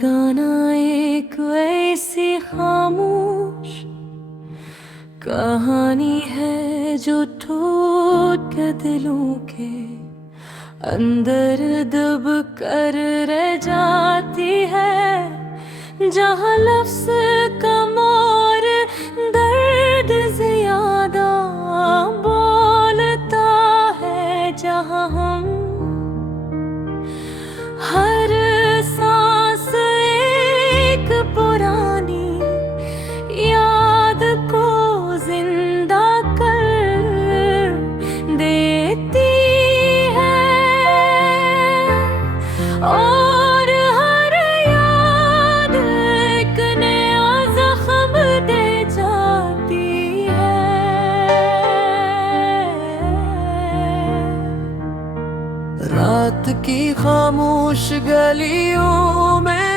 गाना एक ऐसी खामोश कहानी है जो टूट के दिलों के अंदर दब कर रह जाती है, जहाँ लफ्ज़ कम और दर्द ज़्यादा बोलता है, जहाँ हम हर सांस एक पुरानी याद को जिंदा कर देती है, और हर याद एक नया ज़ख्म दे जाती है। रात की खामोश गलियों में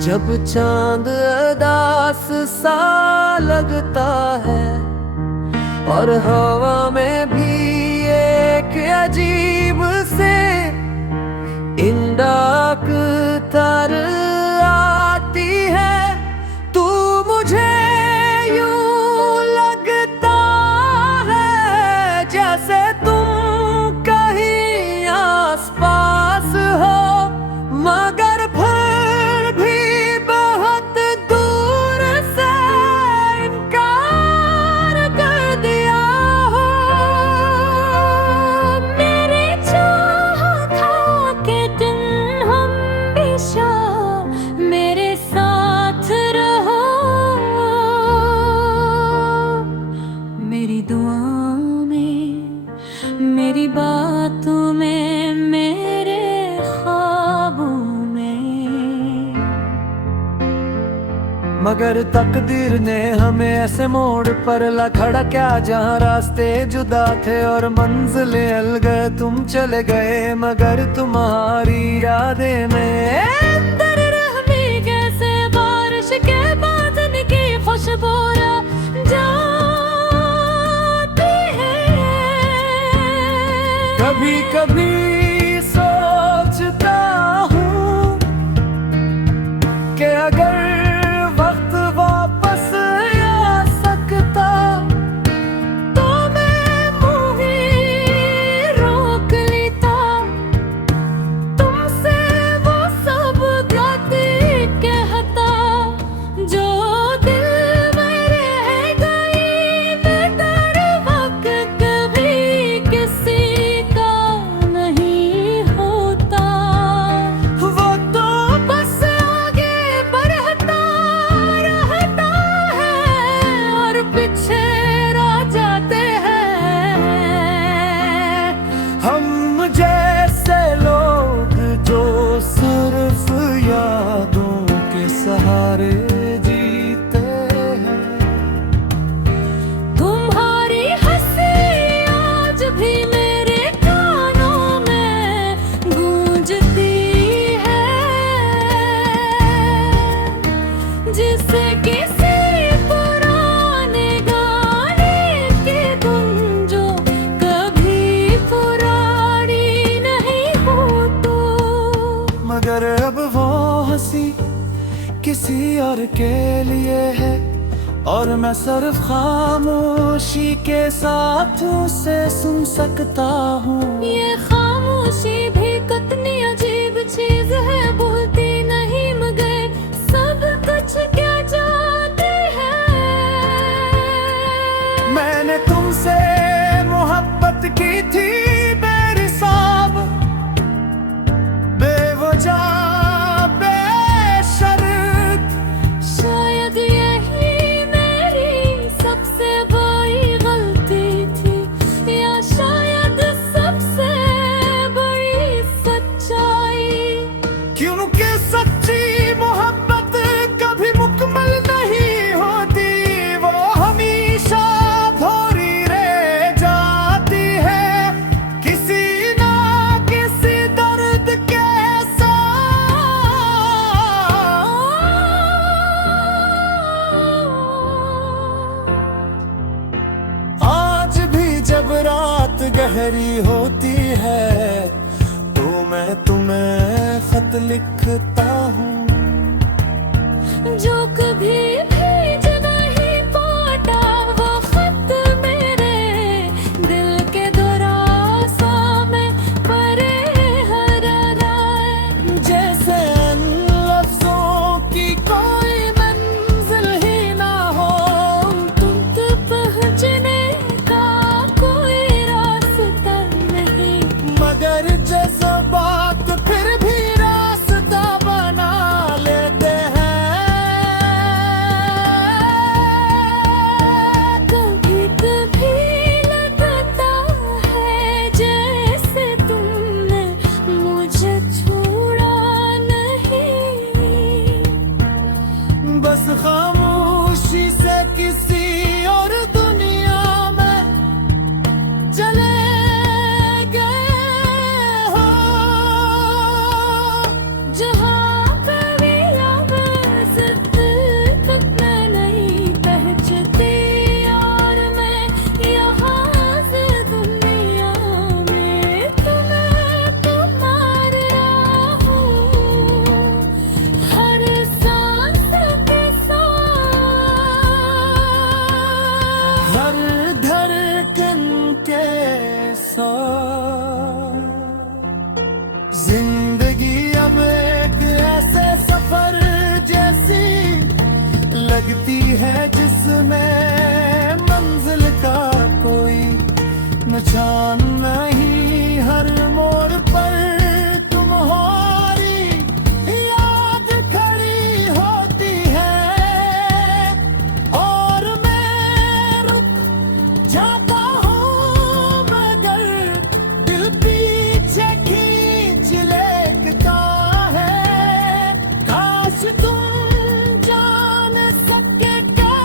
जब चांद उदास सा लगता है, और हवा में भी एक अजीब से इंडाक तर आती है, तू मुझे यूं लगता है जैसे तुम कहीं आस पास हो, मगर फिर भी बहुत दूर से इनकार कर दिया हो। मेरी चाह था कि तुम हमेशा मेरे साथ रहो, मेरी दुआओं में, मेरी बातों में, मेरे ख्वाबों में। मगर तकदीर ने हमें ऐसे मोड़ पर ला खड़ा क्या, जहाँ रास्ते जुदा थे और मंजिलें अलग तुम चले गए, मगर तुम्हारी यादें में अंदर रहमी कैसे बारिश के बादल की खुशबू जाती है। कभी कभी सोचता हूँ कि अगर वक्त वापस आ सकता तो मैं मुँह ही रोक लेता, तुमसे वो सब गलती कहता जो दिल में रह गई बेदर वक्त, कभी किसी का नहीं होता। वो तो बस आगे बढ़ता रहता है और पीछे रह जाते हैं हम जैसे लोग जो सिर्फ यादों के सहारे जीते हैं। तुम्हारी हंसी आज भी मेरे कानों में गूंजती है, जिसे किसी पुराने गाने की धुन जो कभी पुरानी नहीं हो तो। मगर अब वो हंसी किसी और के लिए है, और मैं सिर्फ खामोशी के साथ उसे सुन सकता हूँ। ये खामोशी भी कितनी अजीब चीज है, बोलती नहीं मगर सब कुछ क्या जाती है। मैंने तुमसे मोहब्बत की थी बेहिसाब, बेवजह बेशर्त, शायद यही मेरी सबसे बड़ी गलती थी, या शायद सबसे बड़ी सच्चाई। क्योंकि सच्ची मोहब्बत कभी मुकम्मल नहीं होती, वो हमेशा अधूरी रह जाती है, किसी ना किसी दर्द के साथ। आज भी जब रात गहरी होती है तो मैं तुम्हें खत लिखता हूँ। जो कभी भेज नहीं पाता वो खत मेरे दिल के दराज़ों में परे हर राय। जैसे इन लफ्जों की कोई मंजिल ही ना हो, तुम तक पहुँचने का कोई रास्ता नहीं, मगर जज्बात फिर भी रास्ता बना लेते हैं। कभी कभी लगता है जैसे तुमने मुझे छोड़ा नहीं, बस खामोशी से किसी और दुनिया में चले गए हो। जहाँ पे भी आवाज़ तक मैं नहीं पहुँचती, और मैं यहाँ से दुनिया में तुम्हें मार रहा हूँ हर सांस के साथ, हर धड़कन के साथ। जिंदगी अब एक ऐसे सफर जैसी लगती है जिसमें मंजिल का कोई निशान नहीं। हर मोड़ पर तुम्हारी याद खड़ी होती है, और मैं रुक जाता हूँ मगर दिल पीछे खींच लेता है। काश तुम जान सके क्या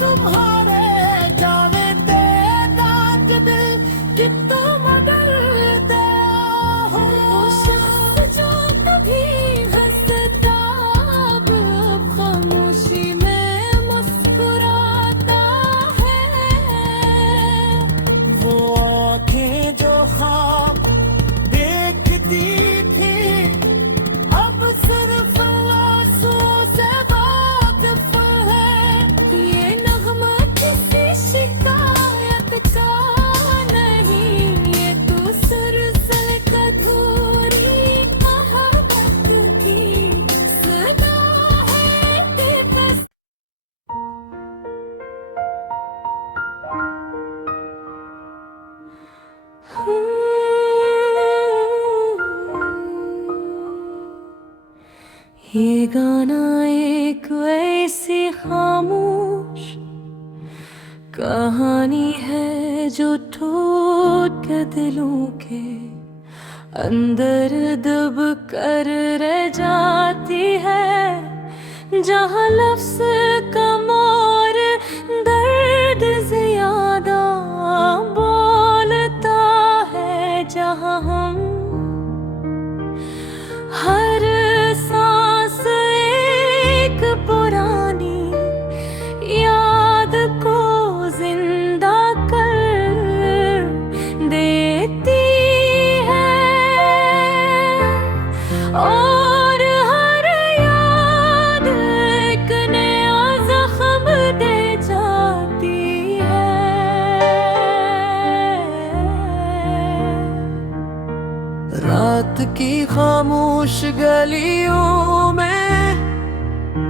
तुम्हारे जाने देता दिल कि तुम डरते हो। वो शख्स जो कभी हंसता अब खामोशी में मुस्कुराता है, वो आंखें जो ख्वाब देखती थी अब सिर्फ आंसुओं से वाकिफ है। ये नगमा किसी शिकायत का नहीं, ये तो सरसल अधूरी मोहब्बत की सदा है बेबस। ये गाना एक ऐसी खामोश कहानी है जो टूट के दिलों के अंदर दब कर रह जाती है, जहाँ लफ्ज़ कम और दर्द ज़्यादा बोलता है, जहाँ हम हर सांस एक पुरानी याद को जिंदा कर देती है, और हर याद एक नया जख्म दे जाती है। रात की खामोश गलियों में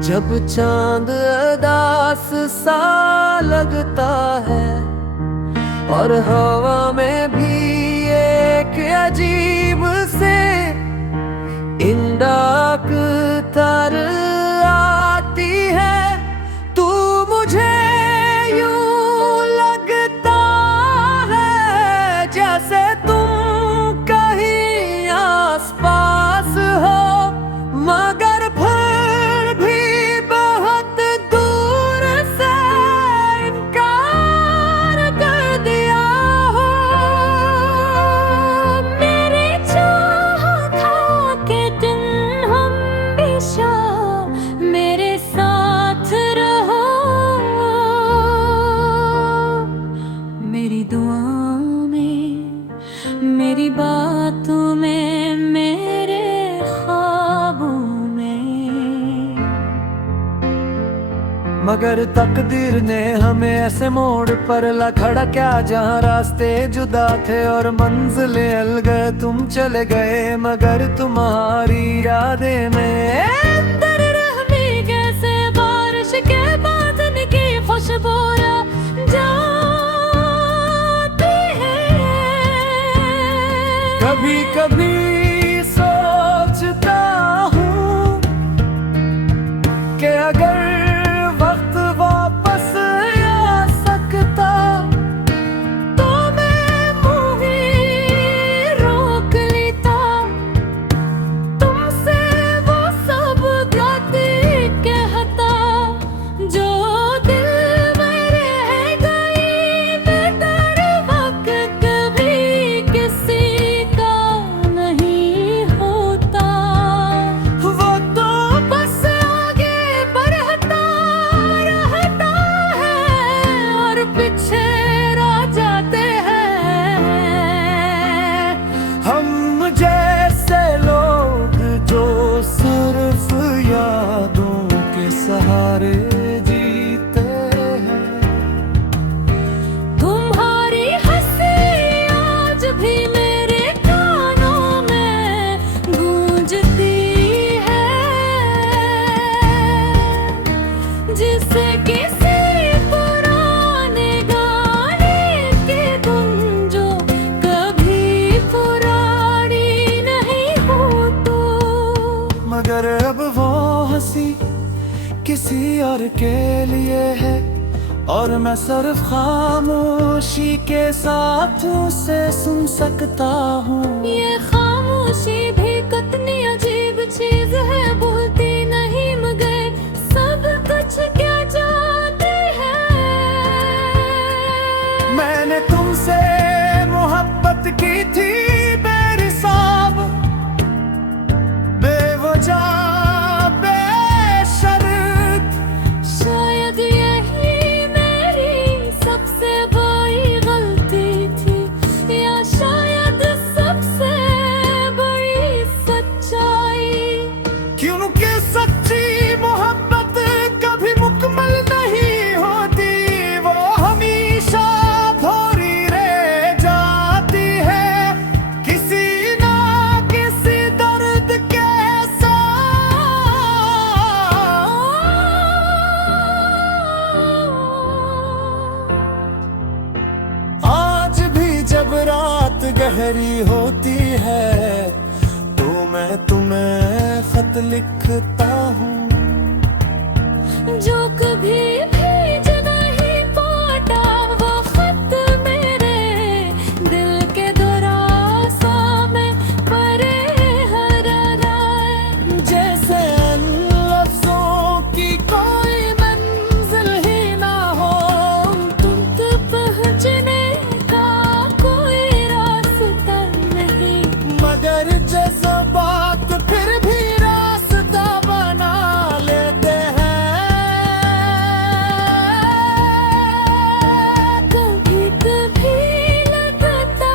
जब चांद उदास सा लगता है, और हवा में भी एक अजीब से इंडाक तर आती है। तू मुझे यूं लगता है जैसे तुम कहीं आस पास हो, मगर फिर भी बहुत दूर से इनकार कर दिया हो। मेरी चाह था कि दिन हम मगर तकदीर ने हमें ऐसे मोड़ पर ला खड़ा क्या जहाँ रास्ते जुदा थे और मंजिलें अलग। तुम चले गए मगर तुम्हारी यादें में अंदर रहमी कैसे बारिश के बादल की खुशबू जाती है। कभी कभी सोचता हूँ कि अगर वक्त वापस आ सकता तो मैं मुँह ही रोक लेता, तुमसे वो सब गलती कहता जो दिल में रह गई बेदर वक्त कभी किसी का नहीं होता। वो तो बस आगे बढ़ता रहता है और पीछे रह जाते हैं हम जैसे लोग जो सिर्फ यादों के सहारे जीते हैं। तुम्हारी हंसी आज भी मेरे कानों में गूंजती है, जिसे किसी पुराने गाने की धुन जो कभी पुरानी नहीं हो तो। मगर अब वो हंसी किसी और के लिए है और मैं सिर्फ खामोशी के साथ उसे सुन सकता हूँ। ये खामोशी भी कितनी अजीब चीज है, बोलती नहीं मगर सब कुछ क्या जाती है। मैंने तुमसे मोहब्बत की थी बेहिसाब, बेवजह, बेशर्त। शायद यही मेरी सबसे बड़ी गलती थी या शायद सबसे बड़ी सच्चाई। क्योंकि सच्ची मोहब्बत कभी मुकम्मल नहीं होती, वो हमेशा अधूरी रह जाती है किसी ना किसी दर्द के साथ। आज भी जब रात गहरी होती है तो मैं तुम्हें खत लिखता हूँ। जो कभी भेज नहीं पाता वो खत मेरे दिल के दराज़ों में पड़े हर रात। जैसे इन लफ्जों की कोई मंजिल ही ना हो, तुम तक पहुँचने का कोई रास्ता नहीं, मगर जज्बात फिर भी रास्ता बना लेते हैं। कभी कभी लगता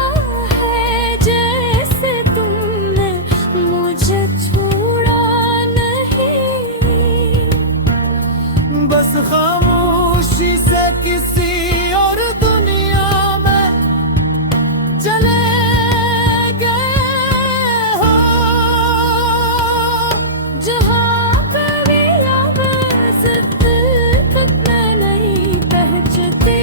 है जैसे तुमने मुझे छोड़ा नहीं, बस खामोशी से किसी और दुनिया में चले गए हो, जहाँ पे भी सिर्फ मैं नहीं पहुँचती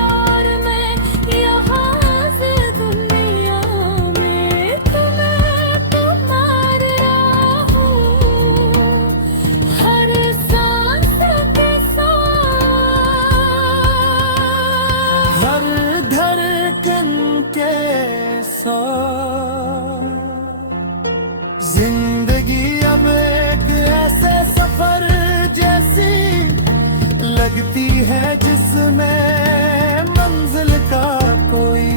और मैं यहाँ से दुनिया में तुम्हें पुकार रहा हूँ हर सांस के साथ, हर धड़कन के साथ। जिंदगी अब एक ऐसे सफर जैसी लगती है जिसमें मंजिल का कोई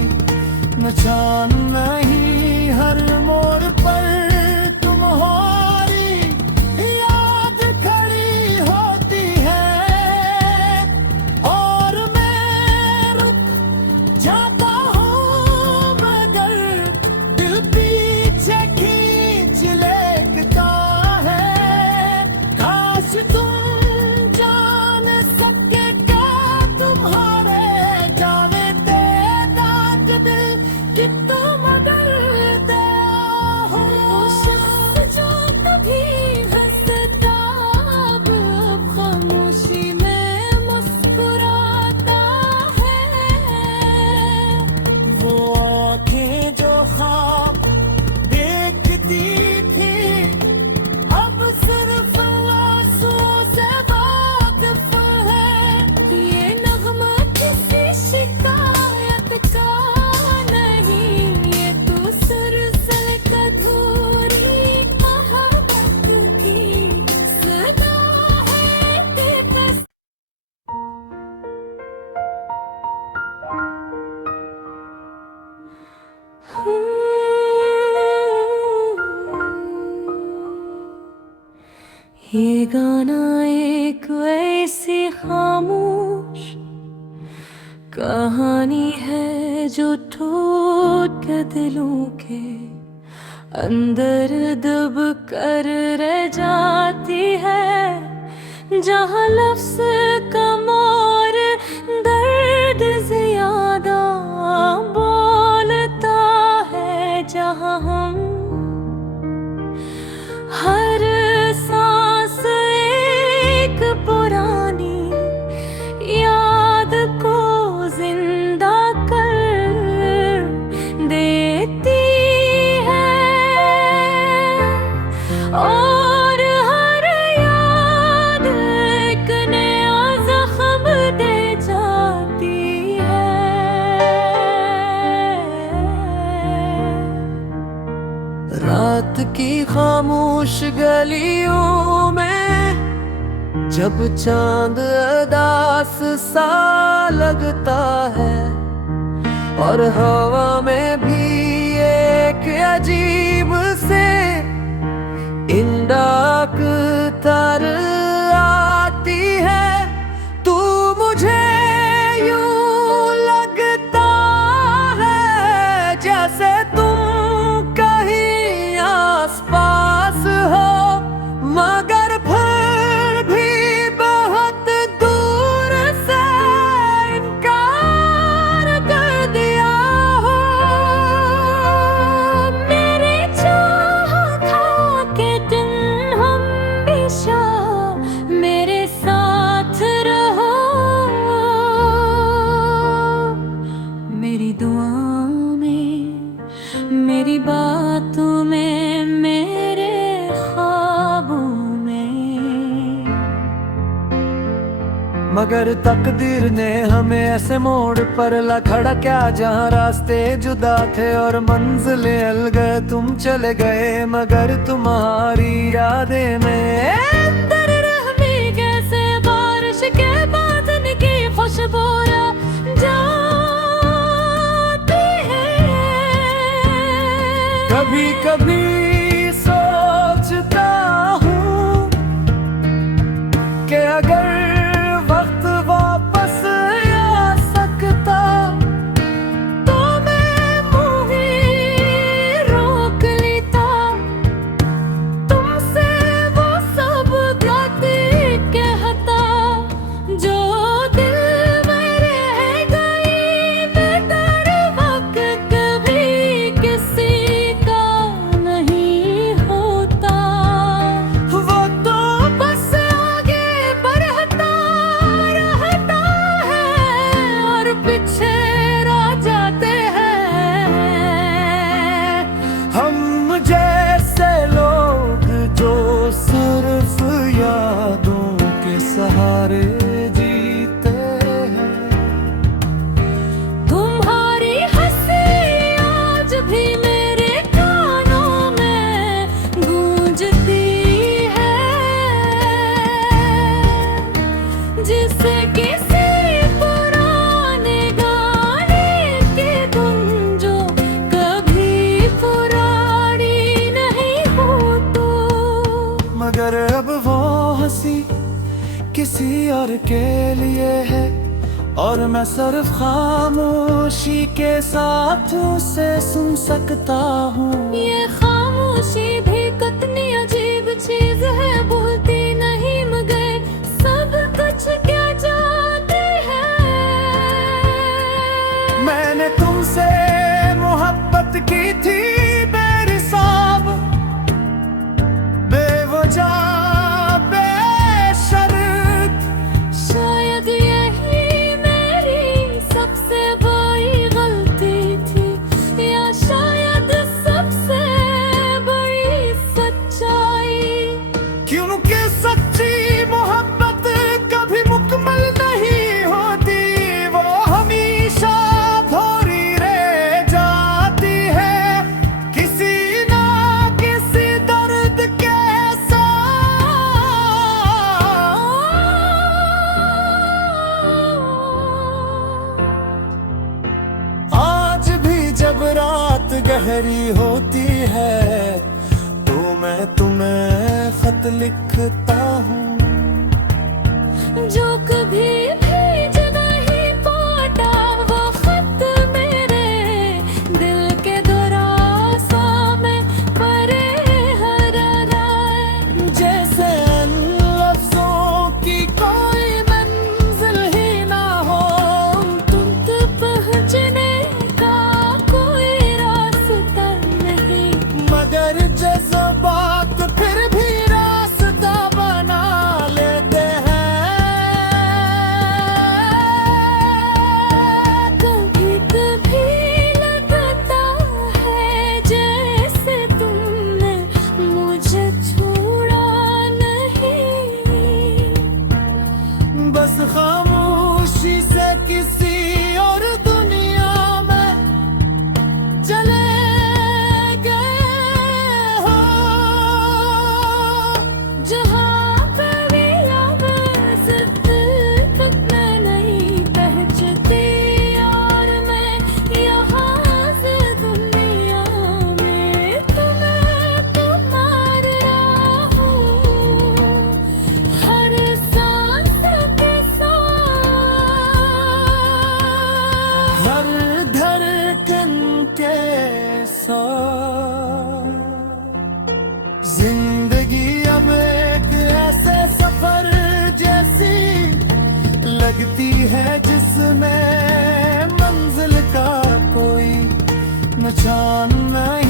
निशान नहीं। हर मोड़ पर तुम्हारी याद खड़ी होती है और मैं रुक जाता हूँ, मगर दिल पीछे खींच लेता है। काश तुम जान गाना एक ऐसी खामोश कहानी है जो टूट के दिलों के अंदर दब कर रह जाती है, जहाँ लफ्ज़ कम और दर्द ज़्यादा बोलता है, जहाँ हम हर सांस एक पुरानी याद को जिंदा कर देती है, और हर याद एक नया जख्म दे जाती है। रात की खामोश गलियों में जब चांद अदास सा लगता है, और हवा में भी एक अजीब से इंडाक तर आती है, तू मुझे यूं लगता है जैसे तुम कहीं आस पास हो, मगर फिर भी बहुत दूर से इनकार कर दिया हो। मेरी चाहत था कि तुम हमेशा मेरे साथ रहो, मेरी दुआओं में, मेरी बातों में, मेरे ख्वाबों में। मगर तकदीर ने हमें ऐसे मोड़ पर ला खड़ा क्या, जहाँ रास्ते जुदा थे और मंजिलें अलग, तुम चले गए मगर तुम्हारी यादें में अंदर रहमी कैसे बारिश के बादल की खुशबू जाती है। कभी कभी सोचता हूँ कि अगर वक्त वापस आ सकता तो मैं मुँह ही रोक लेता, तुमसे वो सब बातें कहता जो दिल में रह गई बेदर वक्त, कभी किसी का नहीं होता। वो तो बस आगे बढ़ता रहता है और पीछे रह जाते हैं। हम जैसे लोग जो सिर्फ यादों के सहारे जीते हैं, तुम्हारी हंसी आज भी मेरे कानों में गूंजती है, जिसे किसी पुराने गाने की धुन जो कभी पुरानी नहीं हो तो। मगर अब वो हंसी किसी और के लिए है, और मैं सिर्फ खामोशी के साथ उसे सुन सकता हूँ। ये खामोशी भी कितनी अजीब चीज है, बोलती नहीं मगर सब कुछ क्या जाती है। मैंने तुमसे मोहब्बत की थी बेहिसाब, बेवजह, बेशर्त, शायद यही मेरी सबसे बड़ी गलती थी, या शायद सबसे बड़ी सच्चाई। क्योंकि सच्ची मोहब्बत कभी मुकम्मल नहीं होती, वो हमेशा अधूरी रह जाती है, किसी ना किसी दर्द के साथ। आज भी जब रात गहरी होती है तो मैं तुम्हें खत लिखता हूँ, जो कभी भेज नहीं पाता वो खत मेरे दिल के दराज़ों में परे हर राय। जैसे इन लफ्जों की कोई मंजिल ही ना हो, तुम तक पहुँचने का कोई रास्ता नहीं। मगर जज्बात फिर भी रास्ता बना लेते हैं। कभी कभी लगता है जैसे तुमने मुझे छोड़ा नहीं। बस खामोशी से किसी और दुनिया में चले गए हो। जहाँ पे भी आवाज़ तक मैं नहीं पहुँचती और मैं यहाँ से दुनिया में तुम्हें पुकार रहा हूँ। हर सांस के साथ, हर धड़कन के साथ। जिंदगी अब एक ऐसे सफर जैसी लगती है जिसमें मंजिल का कोई निशान नहीं।